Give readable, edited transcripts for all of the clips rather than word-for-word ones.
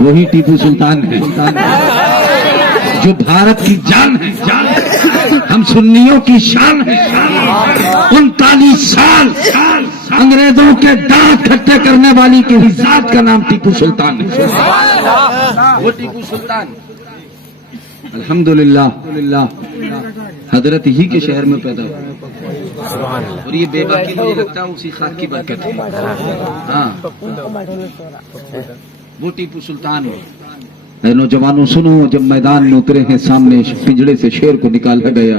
وہی ٹیپو سلطان ہے جو بھارت کی جان ہے، ہم سنیوں کی شان ہے۔ 39 سال انگریزوں کے دانت کھٹے کرنے والی کی ذات کا نام ٹیپو سلطان ہے۔ وہ ٹیپو سلطان الحمدللہ حضرت ہی کے شہر میں پیدا ہوا، اور یہ بے باکی مجھے لگتا ہے اسی خاک کی برکت ہے۔ ہاں وہ ٹیپو سلطان ہے۔ اے نوجوانوں سنو، جب میدان میں اترے ہیں سامنے پنجڑے سے شیر کو نکالا گیا،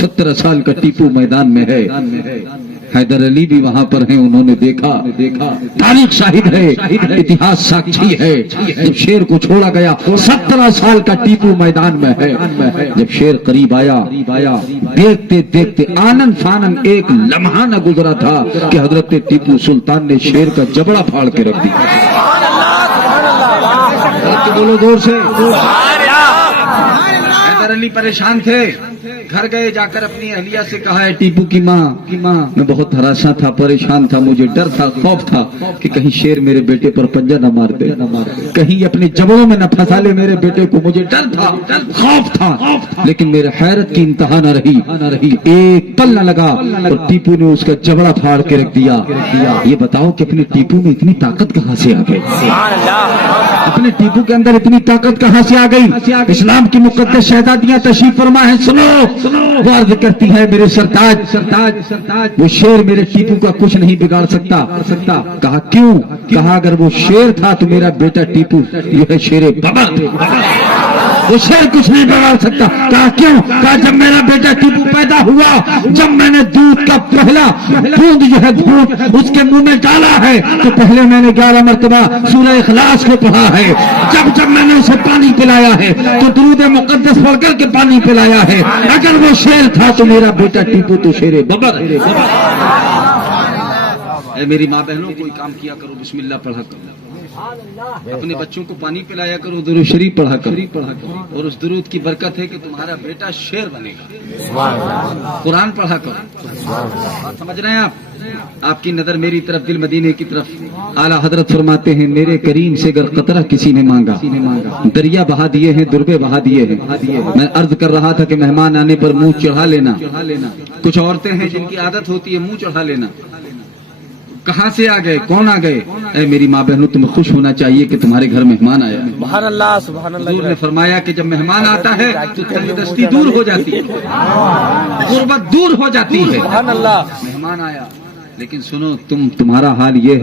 17 سال کا ٹیپو میدان میں ہے، حیدر علی بھی وہاں پر ہیں، انہوں نے دیکھا، تاریخ شاہد ہے، اتہاس ساکھی ہے۔ جب شیر کو چھوڑا گیا، 17 سال کا ٹیپو میدان میں ہے۔ جب شیر قریب آیا، دیکھتے دیکھتے آنن فانن ایک لمحہ نہ گزرا تھا کہ حضرت ٹیپو سلطان نے شیر کا جبڑا پھاڑ کے رکھ دیا۔ بولو دور سے۔ حیدر علی پریشان تھے، گھر گئے، جا کر اپنی اہلیہ سے کہا ہے ٹیپو کی ماں میں بہت ہراساں تھا، پریشان تھا، مجھے ڈر تھا، خوف تھا کہ کہیں شیر میرے بیٹے پر پنجہ نہ مار دے، کہیں اپنے جبڑوں میں نہ پھنسا لے میرے بیٹے کو، مجھے ڈر تھا، خوف تھا، لیکن میرے حیرت کی انتہا نہ رہی، ایک پل نہ لگا اور ٹیپو نے اس کا جبڑا پھاڑ کے رکھ دیا۔ یہ بتاؤ کہ اپنے ٹیپو میں اتنی طاقت کہاں سے آ گئی؟ اپنے ٹیپو کے اندر اتنی طاقت کہاں سے آ گئی؟ اسلام کی مقدس شہزادیاں تشریف فرما ہے، سنو، وہ عرض کرتی ہے میرے سرتاج، وہ شیر میرے ٹیپو کا کچھ نہیں بگاڑ سکتا۔ کہا کیوں؟ کہا اگر وہ شیر تھا تو میرا بیٹا ٹیپو یہ ہے شیر بابر، وہ شیر کچھ نہیں بگاڑ سکتا۔ کہا کیوں؟ کہا جب میرا بیٹا ٹیپو پیدا ہوا، جب میں نے دودھ کا پہلا بوند جو ہے دودھ اس کے منہ میں ڈالا ہے تو پہلے میں نے 11 مرتبہ سورہ اخلاص کو پڑھا ہے، جب میں نے اسے پانی پلایا ہے تو درود مقدس پڑھ کر کے پانی پلایا ہے۔ اگر وہ شیر تھا تو میرا بیٹا ٹیپو تو شیر ببر۔ اے میری ماں بہنوں، کوئی کام کیا کرو بسم اللہ پڑھا کرو، اپنے بچوں کو پانی پلایا کرو، درود شریف پڑھا کرو، اور اس درود کی برکت ہے کہ تمہارا بیٹا شیر بنے گا۔ قرآن پڑھا کرو، سمجھ رہے ہیں آپ کی نظر میری طرف، دل مدینے کی طرف۔ اعلیٰ حضرت فرماتے ہیں میرے کریم سے اگر قطرہ کسی نے مانگا، دریا بہا دیے ہیں، دربے بہا دیے ہیں۔ میں عرض کر رہا تھا کہ مہمان آنے پر منہ چڑھا لینا، کچھ عورتیں ہیں جن کی عادت ہوتی ہے منہ چڑھا لینا۔ کہاں سے آ گئے؟ کون آ گئے؟ اے میری ماں بہنوں، تمہیں خوش ہونا چاہیے کہ تمہارے گھر مہمان آیا۔ سبحان اللہ، سبحان اللہ۔ حضور نے فرمایا کہ جب مہمان آتا ہے تو تنگدستی دور ہو جاتی ہے، غربت دور ہو جاتی ہے۔ سبحان اللہ۔ مہمان آیا، لیکن سنو تمہارا حال یہ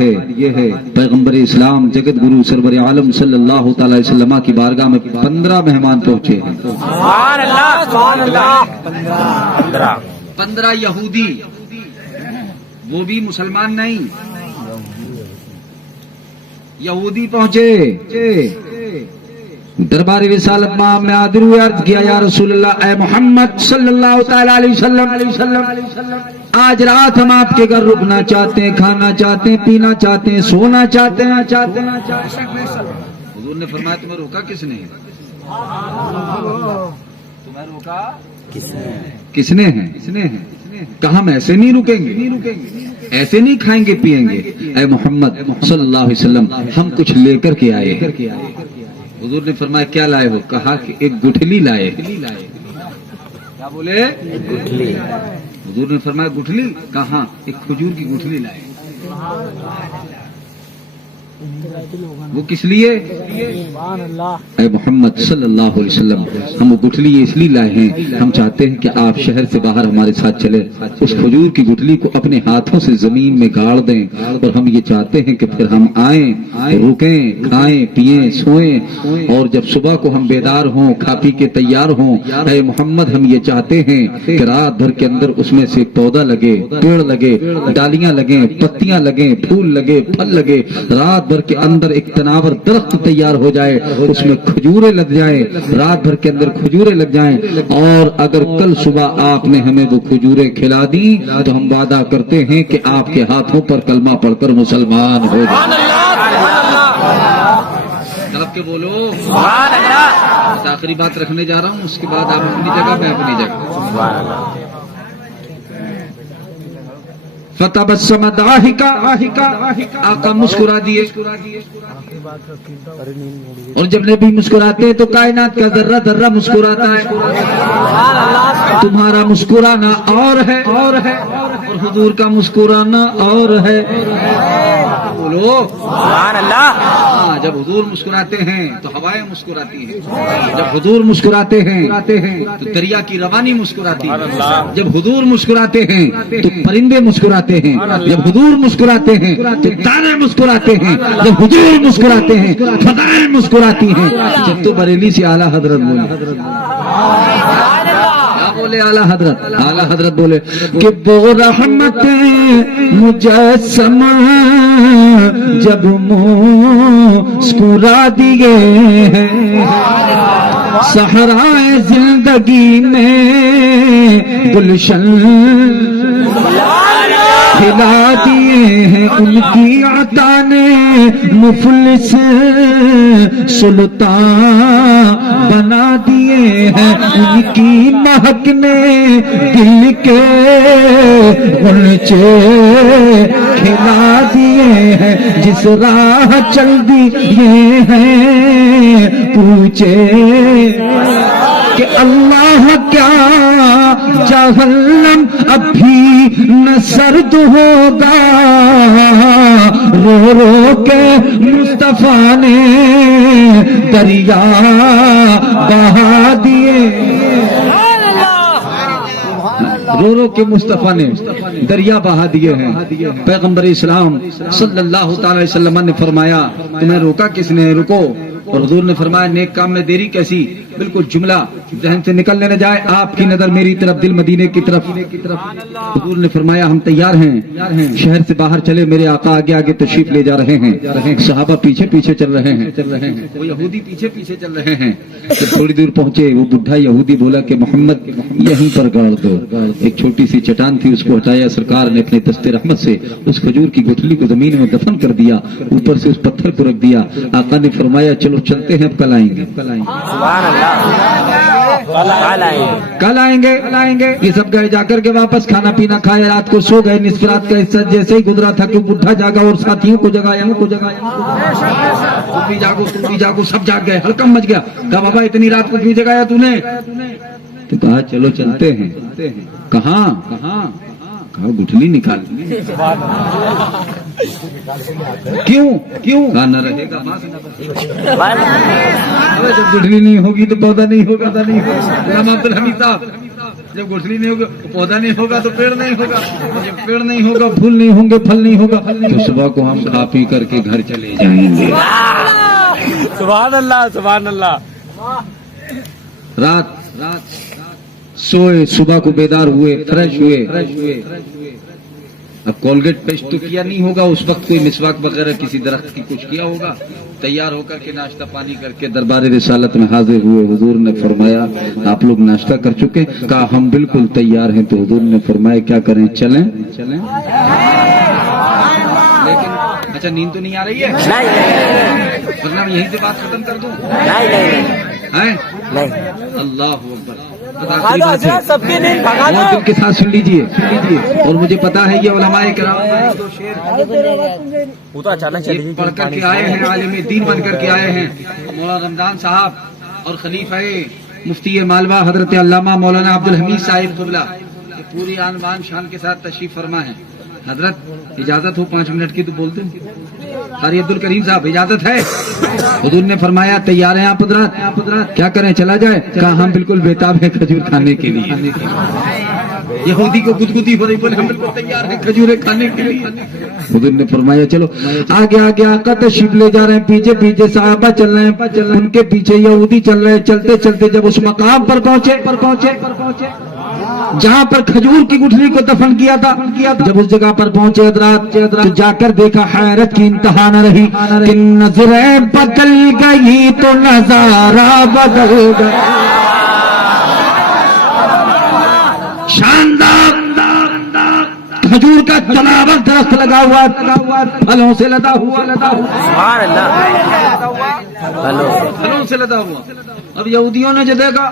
ہے پیغمبر اسلام جگت گرو سرور عالم صلی اللہ تعالی وسلم کی بارگاہ میں 15 مہمان پہنچے ہیں۔ سبحان اللہ، سبحان اللہ۔ 15 یہودی، وہ بھی مسلمان نہیں، یہودی پہنچے۔ دربار رسالت میں حاضر ہوئے، عرض کیا یا رسول اللہ، اے محمد صلی اللہ تعالی علیہ وسلم، آج رات ہم آپ کے گھر رکنا چاہتے ہیں، کھانا چاہتے ہیں، پینا چاہتے ہیں، سونا چاہتے ہیں۔ حضور نے فرمایا تمہیں روکا کس نے؟ تمہیں روکا کس نے ہے؟ کہا ہم ایسے نہیں رکیں گے، ایسے نہیں کھائیں گے پیئیں گے، اے محمد صلی اللہ علیہ وسلم ہم کچھ لے کر کے آئے ہیں۔ حضور نے فرمایا کیا لائے ہو؟ کہا کہ ایک گٹھلی لائے۔ کیا بولے؟ گٹھلی۔ حضور نے فرمایا گٹھلی؟ کہاں؟ ایک کھجور کی گٹھلی لائے۔ وہ کس لیے؟ اے محمد صلی اللہ علیہ وسلم ہم وہ گٹھلی اس لیے لائے ہیں، ہم چاہتے ہیں کہ آپ شہر سے باہر ہمارے ساتھ چلے، اس کھجور کی گٹھلی کو اپنے ہاتھوں سے زمین میں گاڑ دیں، اور ہم یہ چاہتے ہیں کہ پھر ہم آئیں، رکیں، کھائیں پیئیں، سوئیں، اور جب صبح کو ہم بیدار ہوں، کھا پی کے تیار ہوں، اے محمد ہم یہ چاہتے ہیں کہ رات بھر کے اندر اس میں سے پودا لگے، پیڑ لگے، ڈالیاں لگیں، پتیاں لگیں، پھول لگے، پھل لگے، رات بھر کے اندر ایک تناور درخت تیار ہو جائے، اس میں کھجوریں لگ جائیں، رات بھر کے اندر کھجوریں لگ جائیں، اور اگر کل صبح آپ نے ہمیں وہ کھجوریں کھلا دی تو ہم وعدہ کرتے ہیں کہ آپ کے ہاتھوں پر کلمہ پڑھ کر مسلمان ہو جائیں۔ طلب کے بولو سبحان اللہ۔ آخری بات رکھنے جا رہا ہوں، اس کے بعد آپ اپنی جگہ، میں اپنی جگہ۔ فتبسم ضاحکا، آقا مسکرا دیے، اور جب نبی مسکراتے ہیں تو کائنات کا ذرہ ذرہ مسکراتا ہے۔ تمہارا مسکرانا اور ہے، اور حضور کا مسکرانا اور ہے۔ بولو سبحان اللہ۔ جب حضور مسکراتے ہیں تو ہوائیں مسکراتی ہیں، جب حضور مسکراتے ہیں تو دریا کی روانی مسکراتی ہے، جب حضور مسکراتے ہیں تو پرندے مسکراتے ہیں، جب حضور مسکراتے ہیں تو تارے مسکراتے ہیں، جب حضور مسکراتے ہیں فضائیں مسکراتی ہیں۔ جب تو بریلی سے اعلیٰ حضرت بولے، کیا بولے اعلیٰ حضرت بولے کہ وہ رحمتیں مجسمہ جب مسکرا دیے ہیں، صحرائے زندگی میں گلشن کھلا دیے ہیں، ان کی عطا نے مفلس سلطان بنا دیے ہیں، ان کی مہک نے دل کے غنچے کھلا دیے ہیں، جس راہ چل دیے ہیں پوچھے کہ اللہ کیا جہنم اب بھی نہ سرد ہوگا، رو رو کے مصطفیٰ نے دریا بہا دیے، رو رو کے مصطفیٰ نے دریا بہا دیے ہیں۔ پیغمبر اسلام صلی اللہ تعالی وسلم نے فرمایا تمہیں روکا کس نے؟ رکو۔ اور حضور نے فرمایا نیک کام میں دیری کیسی؟ بالکل جملہ ذہن سے نکلنے نہ جائے، آپ کی نظر میری طرف، دل مدینے کی طرف۔ حضور نے فرمایا ہم تیار ہیں، شہر سے باہر چلے، میرے آقا آگے آگے تشریف لے جا رہے ہیں، صحابہ پیچھے پیچھے چل رہے ہیں، وہ یہودی پیچھے پیچھے چل رہے ہیں۔ جب تھوڑی دور پہنچے وہ بڈھا یہودی بولا کہ محمد یہیں پر گاڑ دو۔ ایک چھوٹی سی چٹان تھی، اس کو ہٹایا، سرکار نے اپنے دست رحمت سے اس کھجور کی گٹھلی کو زمین میں دفن کر دیا، اوپر سے اس پتھر کو رکھ دیا۔ آقا نے فرمایا چلو چلتے ہیں، اب کل آئیں گے، سبحان اللہ۔ کل آئیں گے۔ یہ سب گئے، جا کر کے واپس کھانا پینا کھائے، رات کو سو گئے۔ نصف رات کا حصہ جیسے ہی گزرا تھا کہ بڈھا جاگا اور ساتھیوں کو جگایا، تم بھی جاگو، سب جاگ گئے، ہلکم مچ گیا۔ کہا بابا اتنی رات کو کیوں جگایا تو نے؟ تو کہا چلو چلتے ہیں۔ کہاں؟ کہا گٹھلی نکال۔ کیوں؟ کہا نہ رہے گا جب گٹھلی نہیں ہوگی تو پودا نہیں ہوگا۔ غلام عبد الحمید صاحب، جب گٹھلی نہیں ہوگی پودا نہیں ہوگا تو پیڑ نہیں ہوگا، جب پیڑ نہیں ہوگا پھول نہیں ہوں گے، پھل نہیں ہوگا، تو صبح کو ہم کھا پی کر کے گھر چلے جائیں گے۔ سبحان اللہ، سبحان اللہ۔ رات سوئے، صبح کو بیدار ہوئے، فریش ہوئے۔ اب کولگیٹ پیسٹ تو کیا نہیں ہوگا اس وقت، کوئی مسواک وغیرہ کسی درخت کی کچھ کیا ہوگا۔ تیار ہو کر کے ناشتہ پانی کر کے دربار رسالت میں حاضر ہوئے۔ حضور نے فرمایا آپ لوگ ناشتہ کر چکے؟ کہا ہم بالکل تیار ہیں۔ تو حضور نے فرمایا کیا کریں، چلیں؟ لیکن اچھا نیند تو نہیں آ رہی ہے؟ ورنہ یہیں سے بات ختم کر دوں؟ اللہ اکبر۔ سب کی نیند بھگا دو۔ دل کے ساتھ سن لیجئے۔ اور مجھے پتا ہے یہ علماء کرام وہ تو اچانک پڑھ کر کے آئے ہیں، عالم دین بن کر کے آئے ہیں۔ مولانا رمضان صاحب اور خلیفہ مفتی مالوہ حضرت علامہ مولانا عبد الحمید صاحب قبلہ پوری آن بان شان کے ساتھ تشریف فرما ہے۔ حضرت اجازت ہو 5 منٹ کی تو بولتے ہیں؟ قاری عبد الکریم صاحب اجازت ہے؟ حضور نے فرمایا تیار ہیں آپ حضرات؟ کیا کریں، چلا جائے؟ کہا ہم بالکل بےتاب ہیں کھجور کھانے کے لیے۔ یہودی کو گدگدی ہو رہی، بولے ہم بالکل تیار ہیں کھجوریں کھانے کے لیے۔ حضور نے فرمایا چلو آگے آگے، آقا تشریف لے جا رہے ہیں، پیچھے پیچھے صحابہ چل رہے ہیں، ان کے پیچھے یہودی چل رہے ہیں۔ چلتے چلتے جب اس مقام پر پہنچے جہاں پر کھجور کی گٹھلی کو دفن کیا تھا، جب اس جگہ پر پہنچے حضرات تو جا کر دیکھا، حیرت کی انتہا نہ رہی کہ نظریں بدل گئی تو نظارہ بدل گیا۔ شاندار کھجور کا چناور درخت لگا ہوا، پھلوں سے لدا ہوا، سبحان اللہ۔ پھلوں سے لدا ہوا۔ اب یہودیوں نے جو دیکھا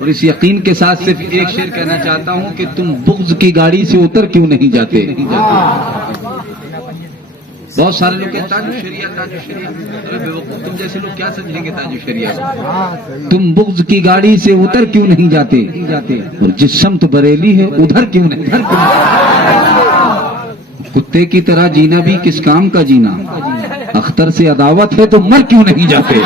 اور اس یقین کے ساتھ صرف ایک شعر کہنا چاہتا ہوں کہ تم بغض کی گاڑی سے اتر کیوں نہیں جاتے. بہت سارے لوگ کہتے ہیں تاج الشریعہ تاج الشریعہ. ارے بے وقوف، تم جیسے لوگ کیا سمجھیں گے تاج الشریعہ؟ تم بغض کی گاڑی سے اتر کیوں نہیں جاتے؟ اور جس سمت بریلی ہے ادھر کیوں نہیں؟ کتے کی طرح جینا بھی کس کام کا جینا؟ اختر سے عداوت ہے تو مر کیوں نہیں جاتے؟